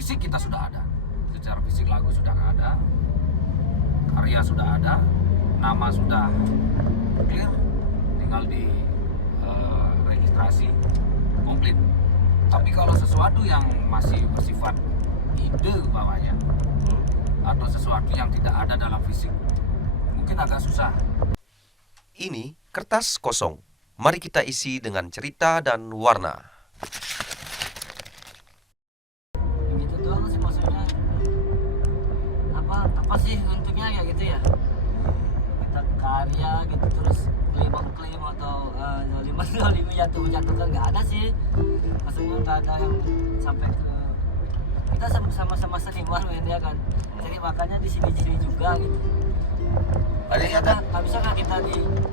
fisik kita sudah ada, secara fisik lagu sudah ada, karya sudah ada, nama sudah clear, tinggal di registrasi komplit. Tapi kalau sesuatu yang masih bersifat ide umpamanya, atau sesuatu yang tidak ada dalam fisik, mungkin agak susah. Ini kertas kosong. Mari kita isi dengan cerita dan warna. Gitu doang sih maksudnya. Apa sih untuknya kayak gitu ya? Kita karya gitu terus klaim atau zaliman jatuh-jatuhkan nggak ada sih. Maksudnya nggak ada yang sampai ke kita sama-sama seniman ya kan. Jadi makanya di sini juga gitu. Ada Nggak bisa nggak kita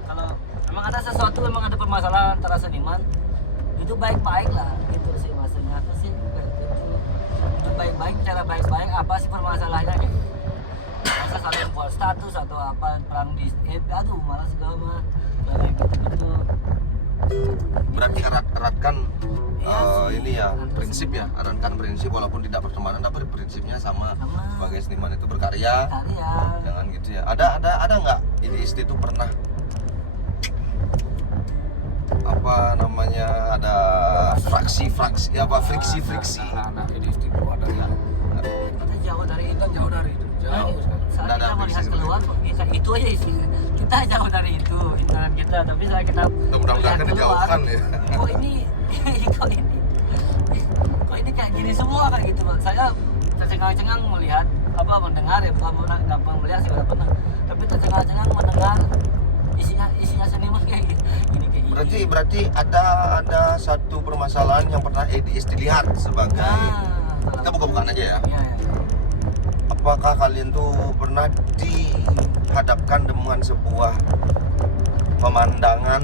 kalau memang ada sesuatu, memang ada permasalahan antara seniman, itu baik-baik lah gitu sih maksudnya. Apa sih itu baik-baik, cara baik-baik apa sih permasalahannya gitu. Masa saling buat status atau apa perang di aduh malah segala mah kayak gitu. Berarti eratkan ini ya Harus. prinsip ya, eratkan prinsip walaupun tidak pertemanan tapi prinsipnya sama sebagai seniman itu berkarya. Karya. Jangan gitu ya. Ada nggak ideis itu pernah apa namanya ada friksi apa friksi. Anak ini istimewa dari Kita jauh dari itu. kita jauh dari itu, jauh sekali. Saat Nggak ada kita melihat friksi keluar kita itu aja isinya. Kita jauh dari itu internet kita, tapi saat kita Mudah-mudahan melihat dijauhkan ya. kok ini kok ini kayak gini semua kayak gitu Bang. Saya tercengang-cengang melihat mendengar ya, bukan melihat sih nggak pernah, tapi tercengang-cengang mendengar isinya seniman kayak gini kayak gini. Berarti ada satu permasalahan yang pernah ideis dilihat sebagai kita buka-bukaan aja ya. Iya. Apakah kalian tuh pernah dihadapkan dengan sebuah pemandangan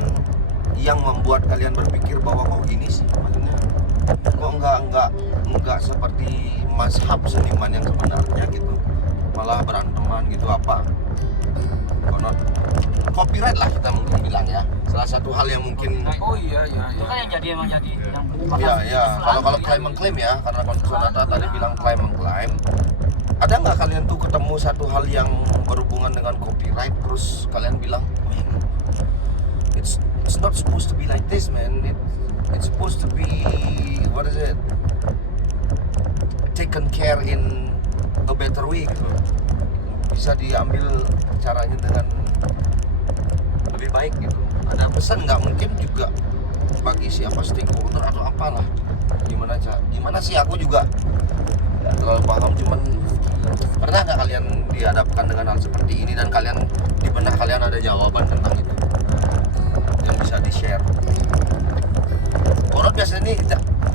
yang membuat kalian berpikir bahwa kok gini sih, maksudnya kok enggak seperti mazhab seniman yang sebenarnya gitu, malah beranteman gitu apa? Konon copyright lah kita mungkin bilang ya, salah satu hal yang mungkin Oh iya. Itu kan yang jadi yang ya kalau klaim mengklaim ya, karena Sonata tadi bilang klaim mengklaim. Ada nggak kalian tuh ketemu satu hal yang berhubungan dengan copyright terus kalian bilang, man, it's not supposed to be like this, man. It's supposed to be, what is it? Taken care in a better way gitu. Bisa diambil caranya dengan lebih baik gitu. Ada pesan nggak mungkin juga bagi siapa stakeholder atau apalah? Gimana sih, aku juga nggak terlalu paham, cuman pernah nggak kalian dihadapkan dengan hal seperti ini dan kalian di benak kalian ada jawaban tentang itu yang bisa di-share? Orang biasanya nih,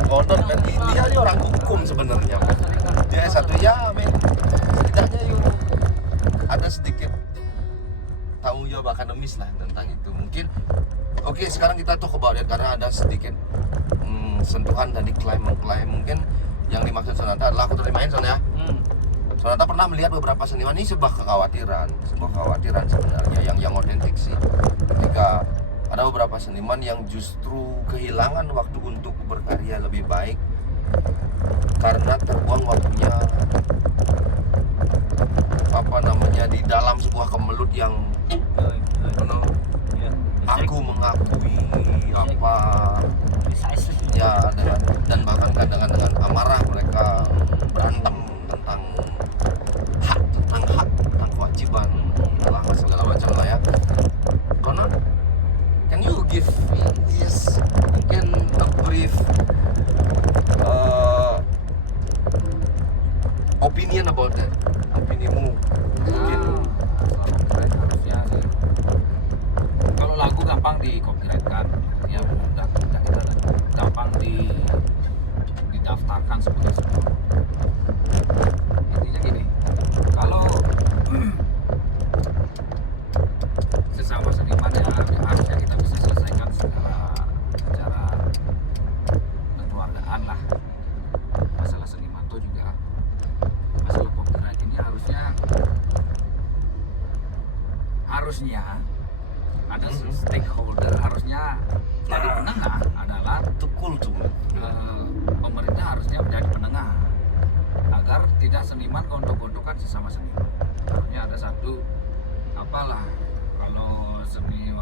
Konor kan dia orang hukum sebenarnya. Dia S1 ya, men. Setidaknya yuk ada sedikit tanggung jawab akademis lah tentang itu. Mungkin oke, sekarang kita tuh kebawa karena ada sedikit sentuhan tadi klaim mungkin yang dimaksud Sonata adalah, aku terimain Son ya. Sonata pernah melihat beberapa seniman, ini sebuah kekhawatiran sebenarnya yang otentik sih, ketika ada beberapa seniman yang justru kehilangan waktu untuk berkarya lebih baik karena terbuang waktunya di dalam sebuah kemelut yang aku mengakui apa ya, dan bahkan kadang dengan amarah mereka berantem tentang hak, tentang kewajiban, tentang segala macam lah ya. Konon, can you give me this mungkin a brief opinion about that? Opinimu mungkin. Harusnya sih, kalau lagu gampang di copyright kan, ya udah kita gampang didaftarkan sebagai sebuah. Intinya gini, kalau sesama seniman ya harusnya kita bisa selesaikan secara kekeluargaan lah. Masalah seniman itu juga, masalah copyright ini harusnya ada stakeholder, harusnya jadi penengah adalah Tukul tuh. pemerintah harusnya menjadi penengah tidak seniman gondok-gondokan sesama seniman. Harusnya ada satu apalah kalau seni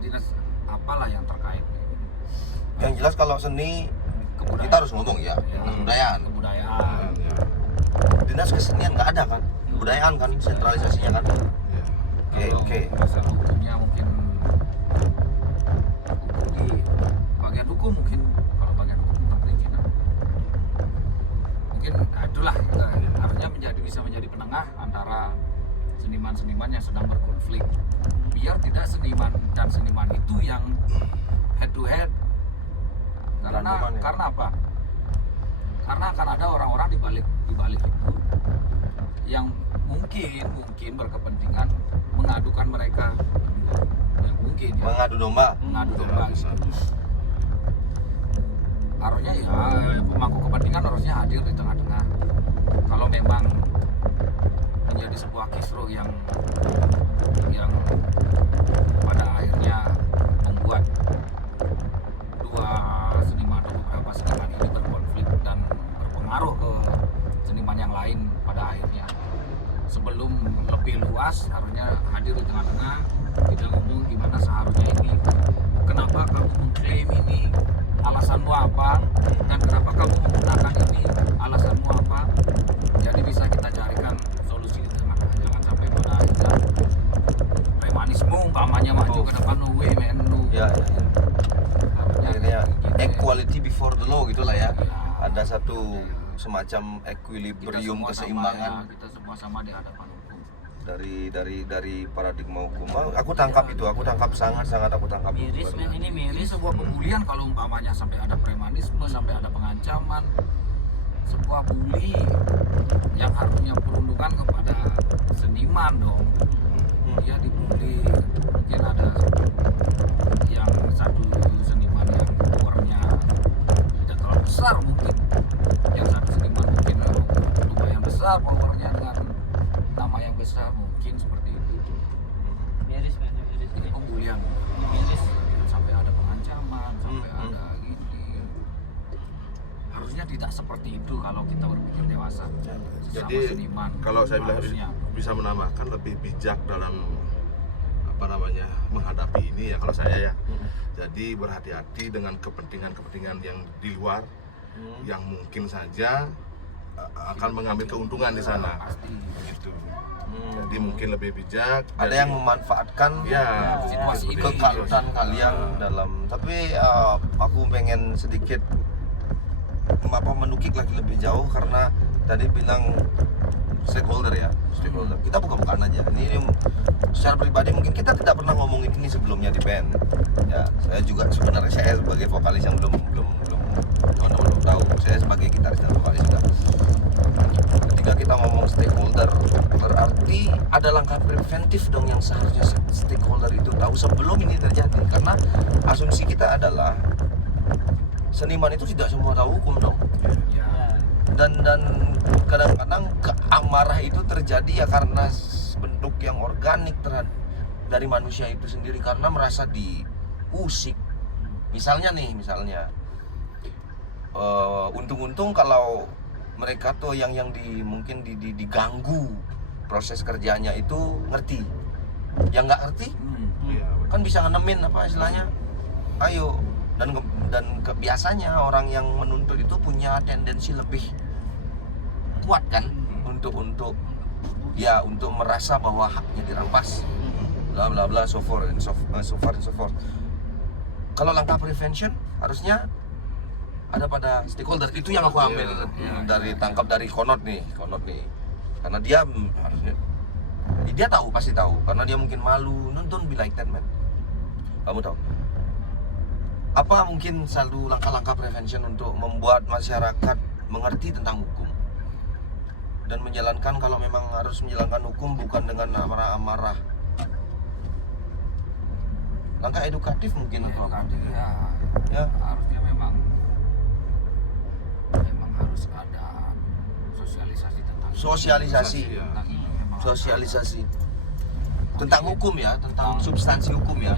dinas apalah yang terkait. Yang jelas kalau seni Kebudayaan. kita harus ngomong ya, kebudayaan. Kebudayaan. Dinas kesenian nggak ada kan, kebudayaan kan sentralisasinya kan. Oke. Masalah hukumnya mungkin hukum di bagian hukum mungkin, kalau bagian hukum tentang perizinan mungkin itulah harusnya bisa menjadi penengah antara seniman-seniman yang sedang berkonflik, biar tidak seniman dan seniman itu yang head to head. Karena apa? Karena akan ada orang-orang di balik itu yang mungkin berkepentingan mengadukan mereka berdua. Ya, mungkin ya. Mengadu domba. Harusnya ya pemangku kepentingan harusnya hadir di tengah-tengah. Kalau memang menjadi sebuah kisruh yang pada akhirnya membuat dua seniman atau beberapa seniman ini berkonflik dan berpengaruh ke seniman yang lain pada akhirnya, sebelum lebih luas harusnya hadir di tengah-tengah, kita ngomong gimana seharusnya ini, kenapa kamu mengklaim ini, alasanmu apa, dan kenapa kamu menggunakan ini, alasanmu apa. Jadi bisa kita carikan solusi di tengah-tengah, jangan sampai pada akhirnya premanisme umpamanya maju ke depan, no way man, no. Ya. Harusnya Akhirnya gitu ya. equality before the law gitulah ya. Ya. Ada satu semacam equilibrium Kita semua keseimbangan sama ya, kita semua sama di hadapan hukum. dari paradigma hukum. Aku tangkap itu, aku tangkap sangat aku tangkap. Miris men, ini Ini miris. sebuah pembulian kalau umpamanya sampai ada premanisme, sampai ada pengancaman, sebuah bully yang harusnya perundungan kepada seniman dong. Dia dibully, mungkin ada yang satu seniman yang powernya tidak terlalu besar mungkin, yang satu seniman mungkin lumayan besar powernya dengan nama yang besar, mungkin seperti itu. Miris men, miris. Ini pembulian. Ini miris. Sampai ada pengancaman, sampai ada gini. Harusnya tidak seperti itu kalau kita berpikir dewasa. Sesama Jadi seniman, kalau saya bilang harusnya. bisa menamakan lebih bijak dalam menghadapi ini ya kalau saya ya. Jadi berhati-hati dengan kepentingan yang di luar yang mungkin saja akan mengambil keuntungan di sana. Pasti. Gitu. Jadi mungkin lebih bijak. Ada yang memanfaatkan ya situasi ini. kekalutan kalian dalam. Tapi aku pengen sedikit menukik lagi lebih jauh karena tadi bilang stakeholder ya, stakeholder. Kita buka-bukaan aja. Ini secara pribadi mungkin kita tidak pernah ngomongin ini sebelumnya di band. Ya, saya juga sebenarnya saya sebagai vokalis yang belum teman-teman belum tahu. Saya sebagai gitaris dan vokalis juga. Ketika kita ngomong stakeholder, berarti ada langkah preventif dong yang seharusnya stakeholder itu tahu sebelum ini terjadi. Karena asumsi kita adalah seniman itu tidak semua tahu hukum dong. Ya. Dan kadang-kadang amarah itu terjadi ya karena bentuk yang organik dari manusia itu sendiri, karena merasa diusik. Misalnya untung-untung kalau mereka tuh yang mungkin diganggu proses kerjanya itu ngerti. Yang nggak ngerti kan bisa ngenemin apa istilahnya, ayo. Dan biasanya orang yang menuntut itu punya tendensi lebih kuat kan untuk merasa bahwa haknya dirampas, bla bla bla, so far and so forth. Kalau langkah prevention harusnya ada pada stakeholder. Itu yang aku ambil tangkap dari Konot nih, karena dia harusnya dia pasti tahu karena dia mungkin malu. Don't be like that man. Kamu tahu apa mungkin selalu langkah-langkah prevention untuk membuat masyarakat mengerti tentang hukum dan menjalankan, kalau memang harus menjalankan hukum bukan dengan amarah-amarah. Langkah edukatif mungkin. Edukatif Ya. Harusnya memang harus ada sosialisasi tentang sosialisasi tentang hukum ya, tentang substansi hukum ya.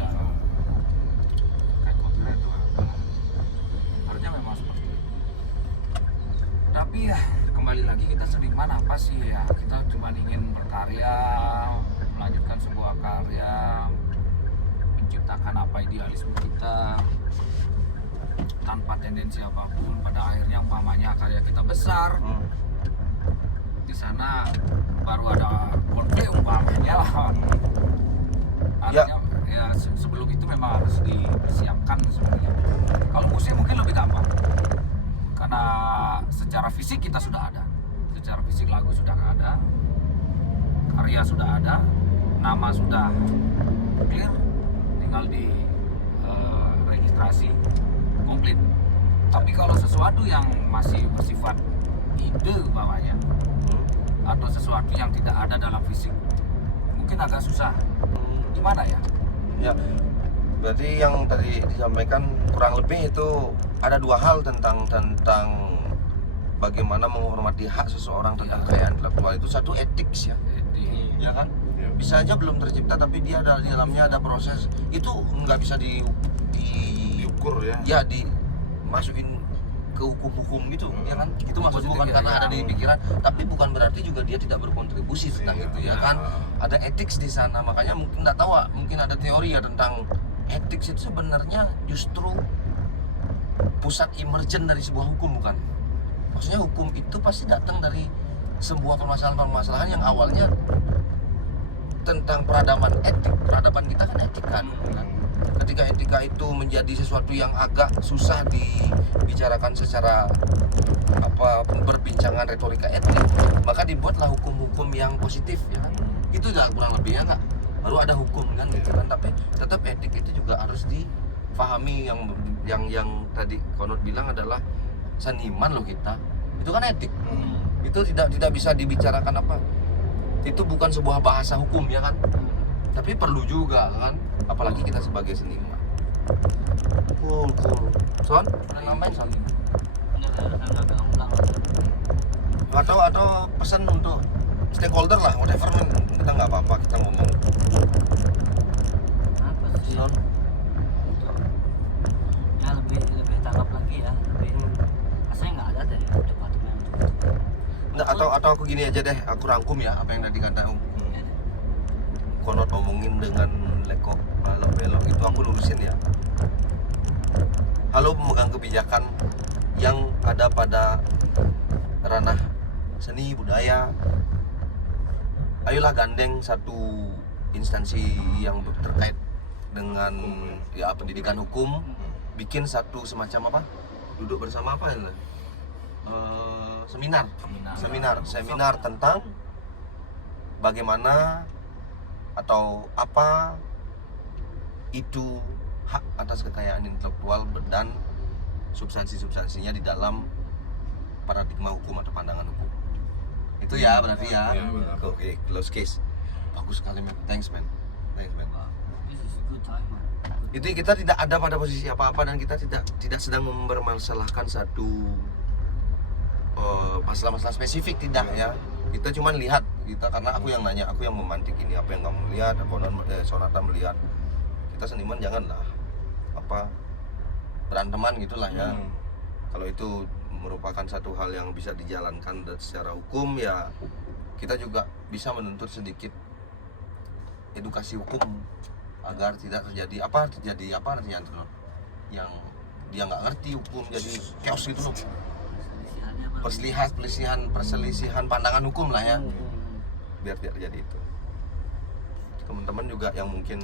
Harusnya memang seperti itu. Tapi ya kembali lagi kita seniman apa sih ya? Kita cuma ingin berkarya, melanjutkan sebuah karya, menciptakan apa idealisme kita tanpa tendensi apapun. Pada akhirnya umpamanya karya kita besar, di sana baru ada konflik umpamanya. Artinya ya sebelum itu memang harus dipersiapkan sebenarnya. Kalau musik mungkin lebih gampang karena secara fisik kita sudah ada, secara fisik lagu sudah ada, karya sudah ada, nama sudah clear, tinggal di registrasi komplit. Tapi kalau sesuatu yang masih bersifat ide umpamanya atau sesuatu yang tidak ada dalam fisik, mungkin agak susah. Gimana ya? Ya, berarti yang tadi disampaikan kurang lebih itu ada dua hal tentang bagaimana menghormati hak seseorang tentang kekayaan intelektual. Itu satu etik ya, ya kan? Ya. Bisa aja belum tercipta tapi dia ada di dalamnya ada proses, itu nggak bisa diukur ya. ya dimasukin ke hukum-hukum gitu, ya kan? Itu maksud Positif bukan ya, karena ya. ada di pikiran, tapi bukan berarti juga dia tidak berkontribusi tentang itu, ya kan? Ada etik di sana, makanya mungkin nggak tahu, mungkin ada teori ya tentang etik itu sebenarnya justru pusat emergen dari sebuah hukum, bukan? Maksudnya hukum itu pasti datang dari sebuah permasalahan-permasalahan yang awalnya tentang peradaban etik. Peradaban kita kan etik kan? Ketika etika itu menjadi sesuatu yang agak susah dibicarakan secara perbincangan retorika etik, maka dibuatlah hukum-hukum yang positif, ya kan? Itu udah kurang lebih ya nggak? Baru ada hukum kan gitu kan, tapi tetap etik itu juga harus difahami. Yang tadi Konot bilang adalah seniman loh kita, itu kan etik. Itu tidak bisa dibicarakan itu bukan sebuah bahasa hukum, ya kan? Tapi perlu juga kan, apalagi kita sebagai seniman. Cool. Son, udah ngapain Son? Atau pesan untuk stakeholder lah, whatever man. Kita nggak apa-apa, kita ngomong. Apa sih? Son, Ya lebih tanggap lagi ya, lebih rasanya nggak ada dari departemen untuk atau aku gini aja deh, aku rangkum ya apa yang tadi kata Konot ngomongin dengan lekok belok itu, aku lurusin ya. Halo pemegang kebijakan yang ada pada ranah seni budaya, ayolah gandeng satu instansi yang terkait dengan ya pendidikan hukum, bikin satu semacam duduk bersama seminar tentang bagaimana atau apa itu hak atas kekayaan intelektual dan substansi-substansinya di dalam paradigma hukum atau pandangan hukum. Itu ya berarti ya. Ya, benar. Oke, close case. Bagus sekali, man. Thanks man. this is a good time, man. Itu kita tidak ada pada posisi apa-apa dan kita tidak sedang mempermasalahkan satu masalah-masalah spesifik, tidak ya. Kita cuma lihat karena aku yang nanya, aku yang memantik ini, apa yang kamu lihat, Sonata melihat. Kita seniman janganlah beranteman gitulah ya. Kalau itu merupakan satu hal yang bisa dijalankan secara hukum, ya kita juga bisa menuntut sedikit edukasi hukum agar tidak terjadi yang dia nggak ngerti hukum, jadi chaos gitu loh. Perselisihan pandangan hukum lah ya, biar tidak terjadi itu. Teman-teman juga yang mungkin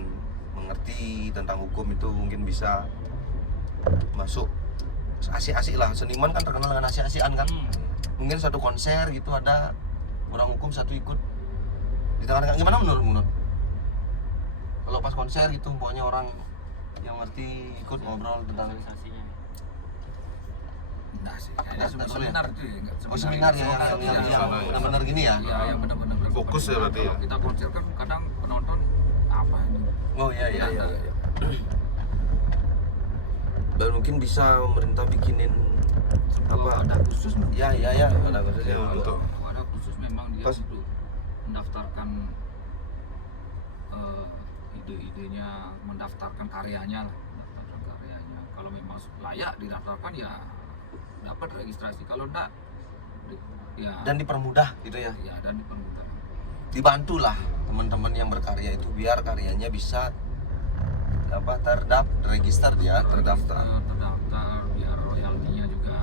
mengerti tentang hukum itu mungkin bisa masuk asik-asik lah. Seniman kan terkenal dengan asik-asikan kan. Mungkin satu konser gitu ada orang hukum satu ikut di tengah-tengah. Gimana menurut? Kalau pas konser gitu pokoknya orang yang ngerti ikut ngobrol tentang sensasinya. Nah sih, kayaknya Ada seminar itu ya. seminar yang benar-benar gini ya. Ya, yang benar-benar Fokus ya berarti ya. Kalau kita konser kan kadang penonton apa ini? Oh iya. Dan mungkin bisa pemerintah bikinin Ada khusus ya ada khusus Ya, untuk ada khusus memang dia Pas- untuk mendaftarkan ide-idenya, mendaftarkan karyanya lah, kalau memang layak didaftarkan ya dapat registrasi, kalau enggak Ya, dan dipermudah gitu ya. ya, dan dipermudah. Dibantulah teman-teman yang berkarya itu biar karyanya bisa terregister dia, terdaftar. Terdaftar, biar royaltinya juga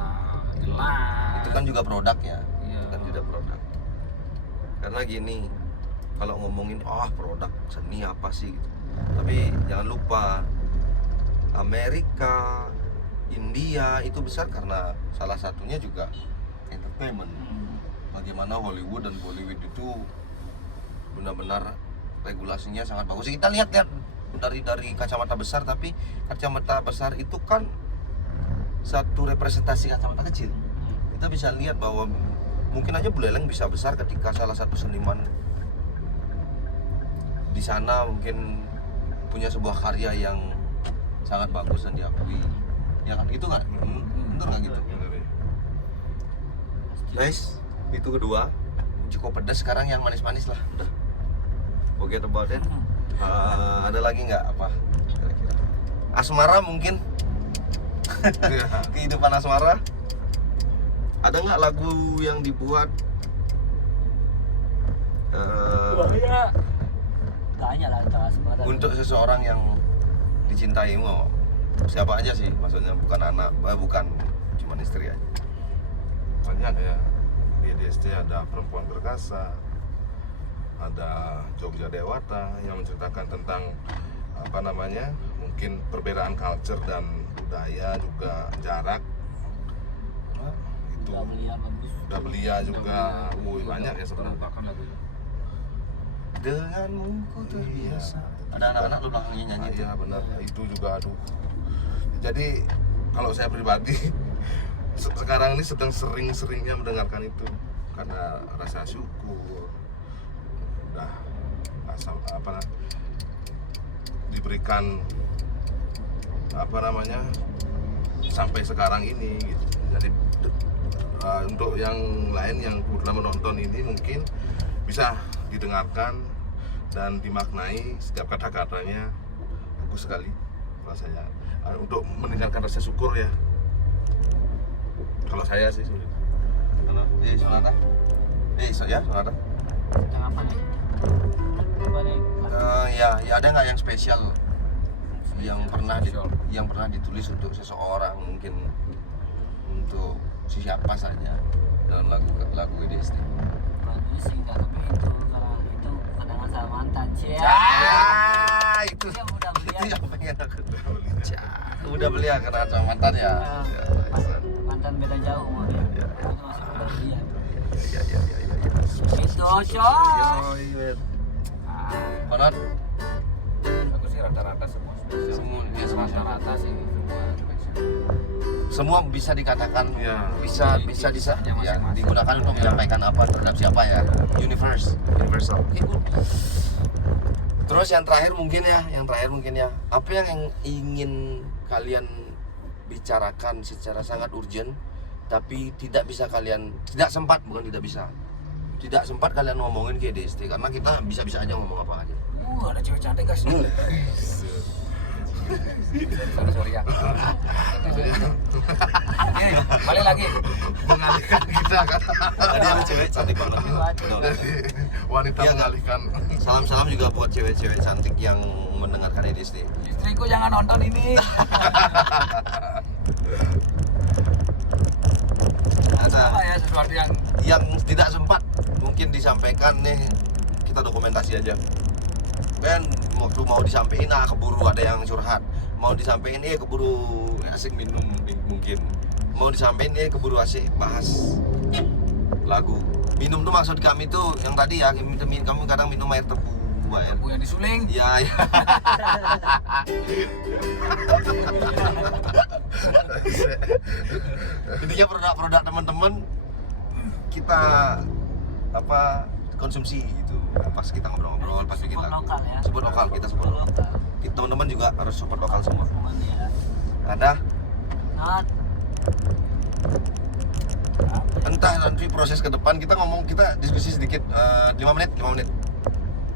jelas. Itu kan juga produk ya. Iya. Itu kan juga produk. Karena gini, kalau ngomongin produk seni apa sih gitu. Tapi jangan lupa Amerika, India itu besar karena salah satunya juga entertainment. Bagaimana Hollywood dan Bollywood itu benar-benar regulasinya sangat bagus. Kita lihat dari kacamata besar, tapi kacamata besar itu kan satu representasi kacamata kecil. Kita bisa lihat bahwa mungkin aja Buleleng bisa besar ketika salah satu seniman di sana mungkin punya sebuah karya yang sangat bagus dan diakui. Ya kan, itu nggak? Bener nggak gitu? Guys, itu kedua. Cukup pedas, sekarang yang manis-manis lah. Udah. Forget about it. Ada lagi nggak apa? Kira-kira. Asmara mungkin. Kehidupan asmara. Ada nggak lagu yang dibuat? Banyak lah tentang asmara. Untuk seseorang yang dicintaimu, siapa aja sih? Maksudnya bukan anak, bukan cuma istri aja. Banyak ya. Di DST ada Perempuan Perkasa, ada Jogja Dewata yang menceritakan tentang mungkin perbedaan culture dan budaya, juga jarak. Itu udah belia juga. Banyak ya sebenarnya. Bahkan lagunya. Denganmu ku terbiasa. Ada anak-anak lu belakangnya nyanyi itu. Iya benar, itu juga aduh. Jadi kalau saya pribadi sekarang ini sedang sering-seringnya mendengarkan itu karena rasa syukur. Udah diberikan sampai sekarang ini gitu. Jadi untuk yang lain yang pernah menonton ini mungkin bisa didengarkan dan dimaknai setiap kata-katanya. Bagus sekali rasanya untuk meningkatkan rasa syukur ya. Kalau saya sih sulit. Sonata. Sonata. Yang apa nih? Coba nih. Ya ada nggak yang spesial yang pernah ditulis untuk seseorang, mungkin untuk siapa saja dalam lagu EDST. Lagunya sih enggak, tapi itu kalau itu kenangan sama mantan Itu yang udah belia. itu yang pengen aku. Udah belia kenal sama mantan ya. Mantan beda jauh umurnya. Ya. Itu masih udah belia. Iya. Itu coy. Konot Aku sih rata-rata semua spesial. Semua Rata-rata sih semua bisa dikatakan Ya. bisa ya, digunakan untuk menyampaikan apa terhadap siapa ya. Universal. Oke, good. Terus yang terakhir mungkin ya, apa yang ingin kalian bicarakan secara sangat urgent tapi tidak sempat kalian ngomongin ke DST, karena kita bisa aja ngomong apa aja. ada cewek cantik guys. Sorry ya. Balik lagi. Mengalihkan kita kan. Tadi ada cewek cantik banget. Wanita Iya, mengalihkan. Salam juga buat cewek-cewek cantik yang mendengarkan EDST. Istriku jangan nonton ini. Apa ya sesuatu Yang tidak sempat mungkin disampaikan nih, kita dokumentasi aja. Kan waktu mau disampaikan keburu ada yang curhat, mau disampaikan keburu asik minum mungkin, mau disampaikan keburu asik bahas lagu. Minum tuh maksud kami tuh yang tadi ya, kamu kadang minum air tebu ya. Tebu yang disuling. Ya. Intinya produk-produk teman-teman kita konsumsi gitu. Pas kita ngobrol-ngobrol, pas bikin lagu. Support lokal, kita support lokal. Kita teman-teman juga harus support lokal semua. Ada? Entah nanti proses ke depan kita diskusi sedikit 5 menit.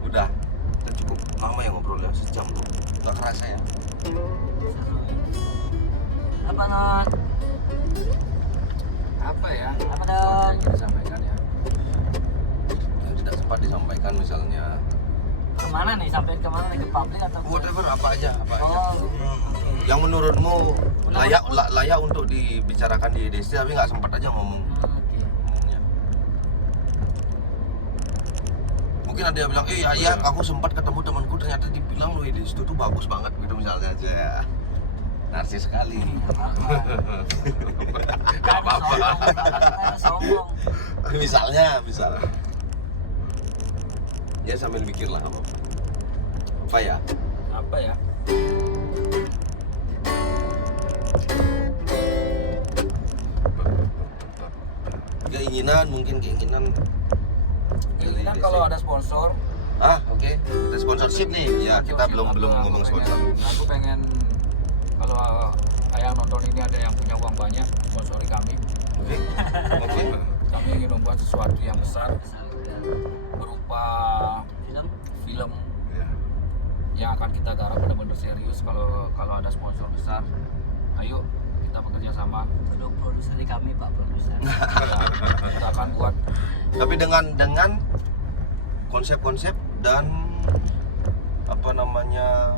Udah cukup lama ya ngobrol ya, sejam tuh. Nggak kerasa ya. Apa Not? Apa ya? Apa Sesuatu dong? yang kita sampaikan ya. Yang tidak sempat disampaikan misalnya Kemana nih? Sampai kemana nih? Ke publik atau? whatever, apa aja. Oh, Yang menurutmu layak untuk dibicarakan di EDC tapi nggak sempat aja ngomongnya. Mungkin ada yang bilang, iya aku sempat ketemu temanku ternyata dibilang loh EDC itu tuh bagus banget gitu misalnya aja. Narsis sekali. Gak apa-apa. Sombong. misalnya ya sambil mikir lah apa ya. Apa ya? Keinginan dari Kan EDC. kalau ada sponsor, Oke. Ada sponsorship nih ya, kita belum ngomong sponsor. Aku pengen kalau yang nonton ini ada yang punya uang banyak, sponsori kami. Oke. Kami ingin membuat sesuatu yang besar berupa Film. film Ya. yang akan kita garap benar-benar serius. Kalau ada sponsor besar, ayo kita bekerja sama. Produk produser di kami, Pak produser. Ya, kita akan buat Tapi dengan konsep-konsep dan apa namanya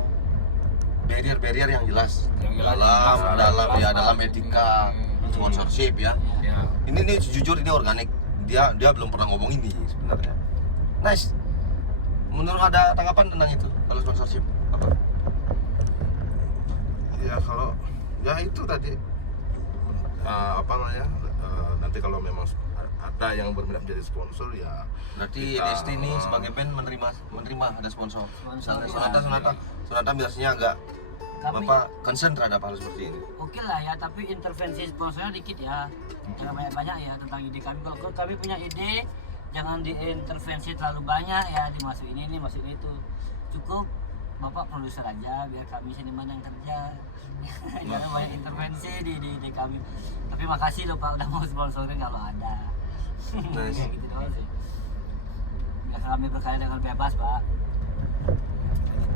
barrier-barrier yang jelas, dalam etika sponsorship ya. ya Ini jujur ini organik. Dia belum pernah ngomong ini sebenarnya. Nice. Menurut ada tanggapan tentang itu kalau sponsorship apa? Ya kalau ya itu tadi apa namanya nanti kalau memang ada yang berminat menjadi sponsor ya Berarti kita, EDST ini sebagai band menerima ada sponsor. Sponsor, Misalnya Sonata biasanya agak Kami concern terhadap hal seperti ini. oke lah ya, tapi intervensi sponsornya dikit ya. Jangan banyak-banyak ya tentang ide kami. Kalau kami punya ide, jangan diintervensi terlalu banyak ya, dimasukin ini, masukin itu. Cukup Bapak produser aja, biar kami seniman yang kerja. Jangan banyak intervensi di ide kami. Tapi makasih loh Pak udah mau sponsorin kalau ada. Nice. Gitu doang sih. Biar kami berkarya dengan bebas Pak.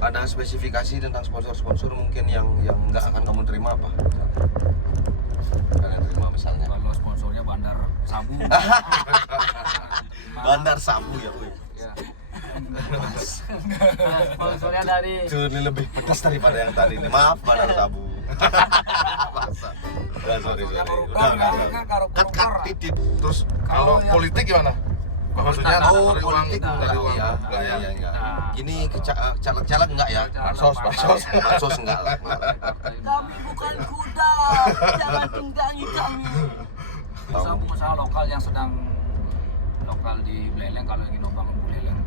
Ada spesifikasi tentang sponsor mungkin yang nggak akan kamu terima apa? Kalian terima misalnya kalau sponsornya Bandar Sabu. Bandar Sabu ya, Uy. Ya. Sponsornya dari Itu lebih pedas daripada yang tadi ini. Maaf, Bandar Sabu. Bahasa. Sorry. Cut. Titit. terus kalau yang- politik gimana? Maksudnya Oh, dari uang, politik dari enggak uang ya. enggak ya? Iya. Ini caleg-caleg enggak ya? Bansos. Bansos enggak lah. kami bukan kuda, jangan tunggangi kami. Pengusaha lokal yang sedang lokal di Buleleng, kalau ingin membangun Buleleng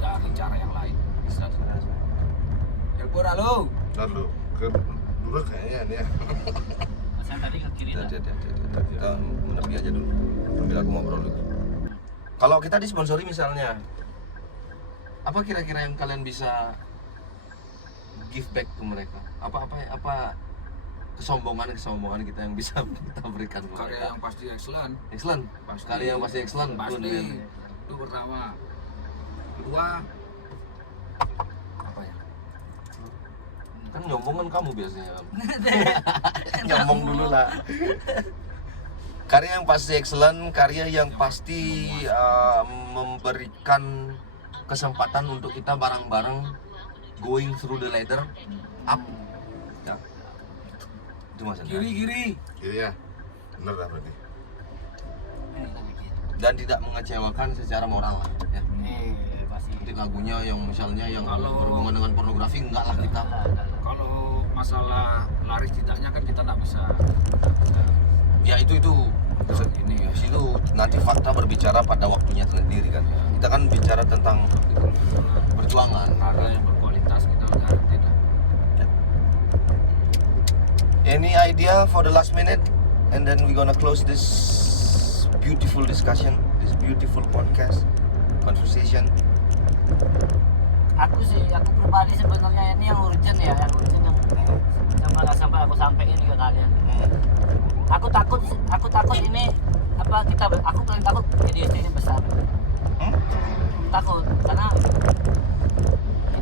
dari cara yang lain bisa. Telepon halo. Lalu ke dulu kayaknya nih ya. Saya tadi ke kiri lah. Kita menepi aja dulu. Sambil aku ngobrol dulu. Kalau kita disponsori misalnya, apa kira-kira yang kalian bisa give back ke mereka? Apa kesombongan kita yang bisa kita berikan ke Karya mereka? yang pasti excellent. Excellent. Pasti. Karya yang masih excellent. Pasti. Itu pertama. Kedua apa ya? Kan nyombongan kamu biasanya. Nyombong dulu lah. Karya yang pasti excellent, karya yang pasti memberikan kesempatan untuk kita bareng-bareng going through the ladder up. Ya. Itu maksudnya. Kiri. Iya ya. Bener dah berarti. Dan tidak mengecewakan secara moral lah. Ya. Pasti. Seperti lagunya yang misalnya yang Kalau- berhubungan dengan pornografi enggak lah kita. Kalau masalah laris tidaknya kan kita nggak bisa Ya itu ini ya. itu nanti fakta berbicara pada waktunya sendiri kan. Kita kan bicara tentang perjuangan. Karya yang berkualitas kita udah tidak. Any idea for the last minute, and then we gonna close this beautiful discussion, this beautiful podcast conversation. Aku pribadi sebenarnya ini yang urgent yang sampai aku sampein ke kalian. Aku takut ini aku paling takut jadi ini besar. Takut karena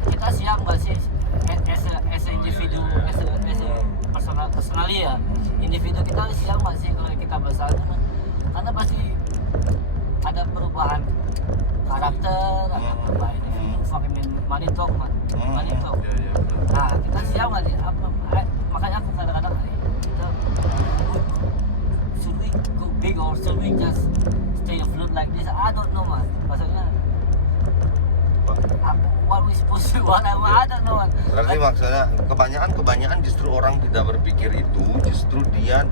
kita siap nggak sih as a individu, as a personally ya, individu kita siap nggak sih kalau kita besar? karena pasti ada perubahan karakter, ada perubahan fucking money talk man, money talk. Ya benar. Nah kita siap nggak nih? Makanya aku kadang-kadang kita should we go big or should we just stay afloat like this? I don't know man. Maksudnya what we supposed to what I don't know man. Berarti maksudnya kebanyakan justru orang tidak berpikir itu, justru dia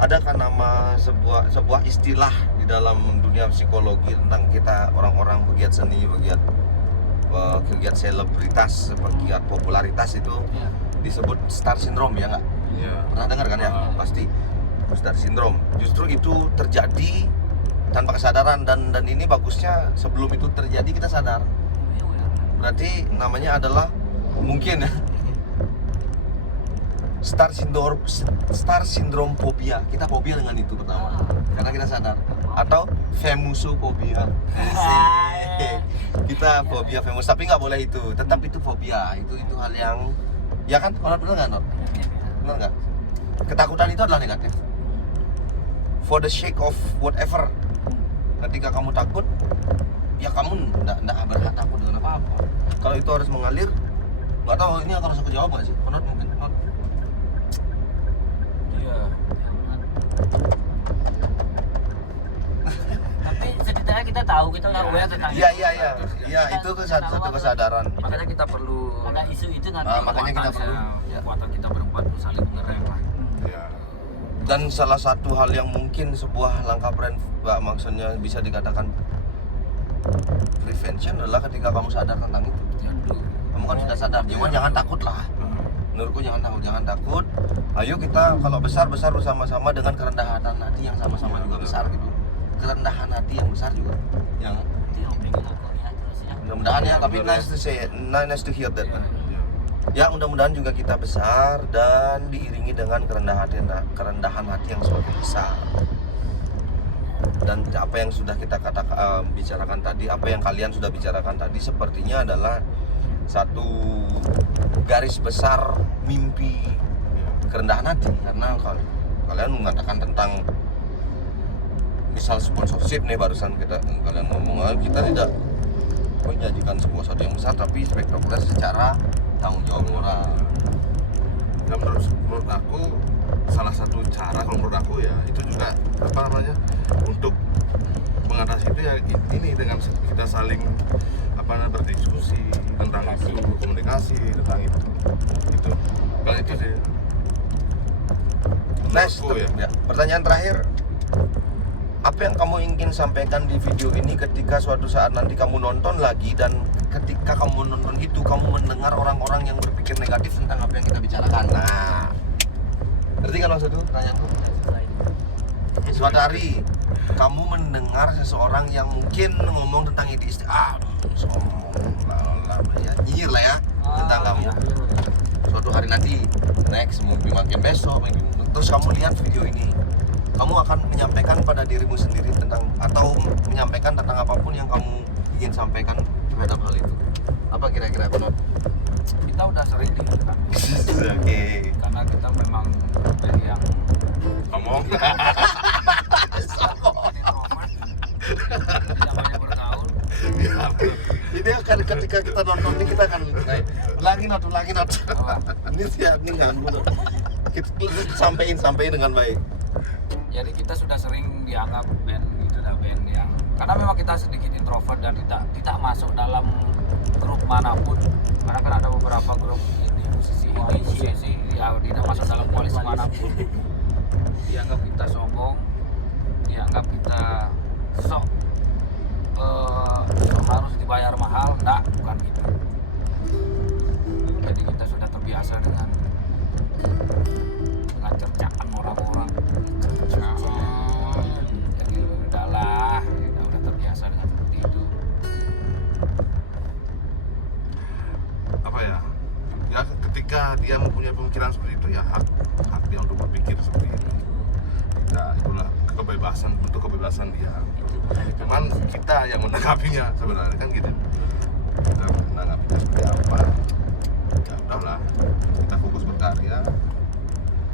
ada kan nama sebuah istilah di dalam dunia psikologi tentang kita orang-orang pegiat seni, pegiat selebritas, pegiat popularitas itu disebut star syndrome ya nggak? Iya. Pernah dengar kan ya? Pasti star syndrome. Justru itu terjadi tanpa kesadaran dan ini bagusnya sebelum itu terjadi kita sadar. Berarti namanya adalah mungkin ya star syndrome phobia. Kita fobia dengan itu pertama karena kita sadar. Atau famosophobia. Kita fobia famous tapi nggak boleh itu. Tetap itu fobia. Itu hal yang ya kan? Benar nggak Not? Benar nggak? Ketakutan itu adalah negatif. For the sake of whatever. Ketika kamu takut, ya kamu nggak berhak takut dengan apa-apa. Kalau itu harus mengalir, nggak tahu ini akan langsung kejawab nggak sih? Not mungkin. Not. Iya. Tapi setidaknya kita tahu, kita udah aware tentang Iya, itu satu kesadaran. Makanya kita perlu ada isu itu nanti. Makanya kita perlu kekuatan kita berempat saling mengerem lah. Ya. Dan salah satu hal yang mungkin sebuah langkah maksudnya bisa dikatakan prevention adalah ketika kamu sadar tentang itu. Kamu kan sudah sadar, jangan takut lah. Menurutku jangan takut. Ayo kita kalau besar bersama-sama dengan kerendahan hati yang sama-sama juga besar gitu. Kerendahan hati yang besar juga. Yang Itu yang pengen aku lihat terus ya. mudah-mudahan ya, tapi nice to hear that. Ya mudah-mudahan juga kita besar dan diiringi dengan kerendahan hati yang semakin besar. Dan apa yang sudah kita bicarakan tadi, apa yang kalian sudah bicarakan tadi sepertinya adalah satu garis besar mimpi kerendahan hati. Karena kalian mengatakan tentang misal sponsorship nih barusan kalian ngomong, kita tidak menyajikan sesuatu yang besar tapi spektakuler secara tanggung jawab moral. Dan menurut aku salah satu cara kalau menurut aku ya itu juga untuk mengatasi itu ya ini dengan kita saling berdiskusi tentang itu, komunikasi tentang itu kalau itu sih. Nice. Ya. Pertanyaan terakhir, apa yang kamu ingin sampaikan di video ini ketika suatu saat nanti kamu nonton lagi dan ketika kamu nonton itu kamu mendengar orang-orang yang berpikir negatif tentang apa yang kita bicarakan? Nah, ngerti kan maksudku pertanyaanku? Suatu hari kamu mendengar seseorang yang mungkin ngomong tentang ide nyinyir lah ya tentang kamu. Suatu hari nanti mungkin besok terus kamu lihat video ini, kamu akan menyampaikan pada dirimu sendiri tentang atau menyampaikan tentang apapun yang kamu ingin sampaikan terhadap hal itu. Apa kira-kira Penot? Kita udah sering diingatkan. Oke. Karena kita memang dari yang Ngomong. zamannya bergaul. Jadi akan ketika kita nonton ini kita akan lagi not. Ini siap nih nganggur. Kita sampaikan dengan baik. Jadi kita sudah sering dianggap band yang karena memang kita sedikit introvert dan tidak masuk dalam grup manapun. Karena kan ada beberapa grup ini musisi ya tidak masuk dalam koalisi manapun. Dianggap kita sombong, dianggap kita sok harus dibayar mahal, bukan gitu. Jadi kita sudah terbiasa dengan cercaan orang-orang. Jadi udahlah, kita udah terbiasa dengan seperti itu. Apa ya? Ya ketika dia mempunyai pemikiran seperti itu ya hak dia untuk berpikir seperti itu. Nah, itulah kebebasan dia. Cuman kita yang menanggapinya sebenarnya kan gitu. Kita menanggapinya seperti apa? Ya udahlah, kita fokus berkarya.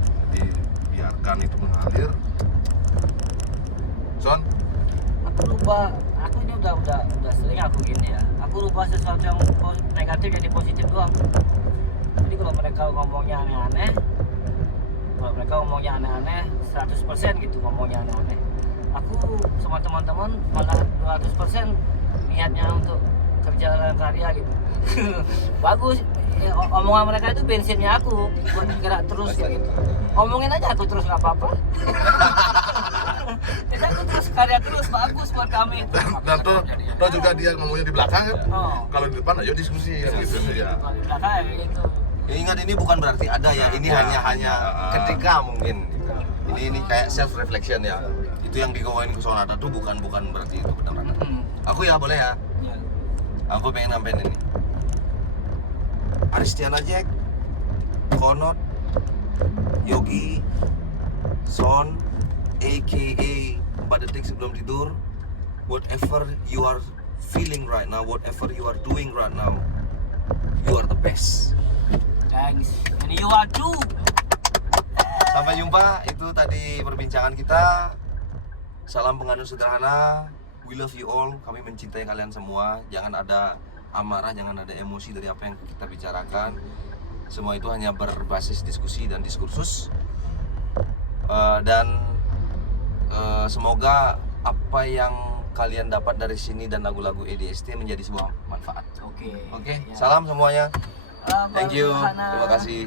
Jadi biarkan itu mengalir. Son? Aku rubah, aku ini udah sering aku gini ya. Aku rubah sesuatu yang negatif jadi positif doang. Jadi kalau mereka ngomongnya aneh-aneh, 100% gitu ngomongnya aneh-aneh. Aku sama teman-teman malah 200% niatnya untuk kerja karya gitu. Bagus. Ya, omongan mereka itu bensinnya aku buat gerak terus kayak gitu. Omongin aja aku terus nggak apa-apa. Jadi aku terus karya terus bagus buat kami itu. Dan toh juga dia ngomongnya di belakang kan? Oh. Kalau di depan ayo diskusi kan gitu ya. Kalau di belakang ya kayak gitu. Ya, ingat ini bukan berarti ada ya, ini hanya ketika mungkin gitu. Ini kayak self reflection ya. Itu yang digawain ke Sonata tuh bukan berarti itu benar-benar. Aku ya boleh ya. Ya. Aku pengen nambahin ini. Aristiana Jack, Konot, Yogi, Son, aka 4 detik sebelum tidur. Whatever you are feeling right now, whatever you are doing right now, you are the best. Thanks. And you are too. Sampai jumpa, itu tadi perbincangan kita. Salam penganut sederhana. We love you all. Kami mencintai kalian semua. Jangan ada amarah, jangan ada emosi dari apa yang kita bicarakan. Semua itu hanya berbasis diskusi dan diskursus. Semoga apa yang kalian dapat dari sini dan lagu-lagu EDST menjadi sebuah manfaat. Oke. Oke, Ya. salam semuanya. Salam Thank you. sederhana. Terima kasih.